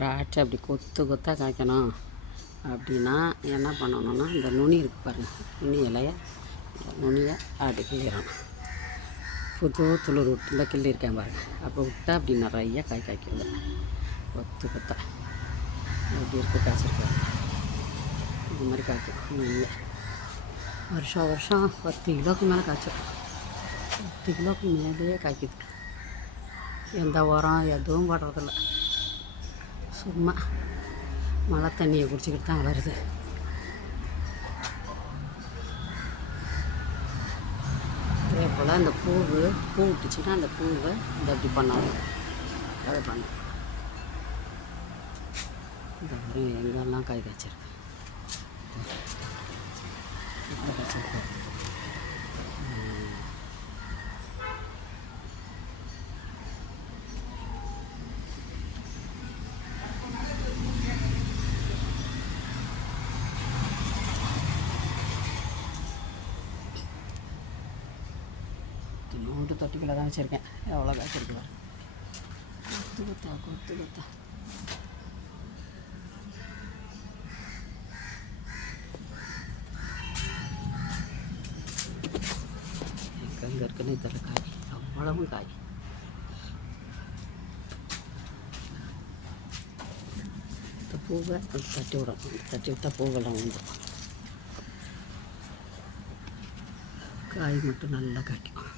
திராட்சை அப்படி கொத்து கொத்தாக காய்க்கணும். அப்படின்னா என்ன பண்ணணும்னா இந்த நுனி இருக்குது பாருங்கள் நுனி இலைய இந்த நுனியை அப்படி கிள்ளிடணும் புது துளிர் விட்டு இந்த கிள்ளி இருக்கேன் பாருங்கள் அப்போ விட்டா அப்படி நிறைய காய் காய்க்குது. கொத்து கொத்தா. அப்படி இருக்குது காய்ச்சிருக்காரு இது மாதிரி காய்க்கும். நுனியை வருஷம் வருஷம் பத்து கிலோக்கு மேலே காய்ச்சிடும் பத்து கிலோக்கு மேலேயே காய்க்குது. எந்த உரம் எதுவும் போடுறதில்லை. சும்மா மழை தண்ணியை குடிச்சிக்கிட்டு தான் வளருது. அதே போல் அந்த பூவு பூ விட்டுச்சுன்னா அந்த பூவை இந்த அப்படி பண்ணணும். அதை பண்ண இந்த வரும் எங்கெல்லாம் காய் காய்ச்சிருக்கு. காய்ச்சிருக்கேன் காய்ச்சிருக்கு. நூட்டு தொட்டிக்குள்ளே தான் வச்சுருக்கேன் எவ்வளோ காய்ச்சிருக்கு பாரு கொத்து கொத்தா கொத்து கொத்தா எங்கே இருக்குன்னு இதில் காய் அவ்வளவும் காய் இந்த பூவை அப்படி தட்டி விடணும் தட்டி விட்டால் பூவெல்லாம் வந்துடும் காய் மட்டும் நல்லா காய்க்கும்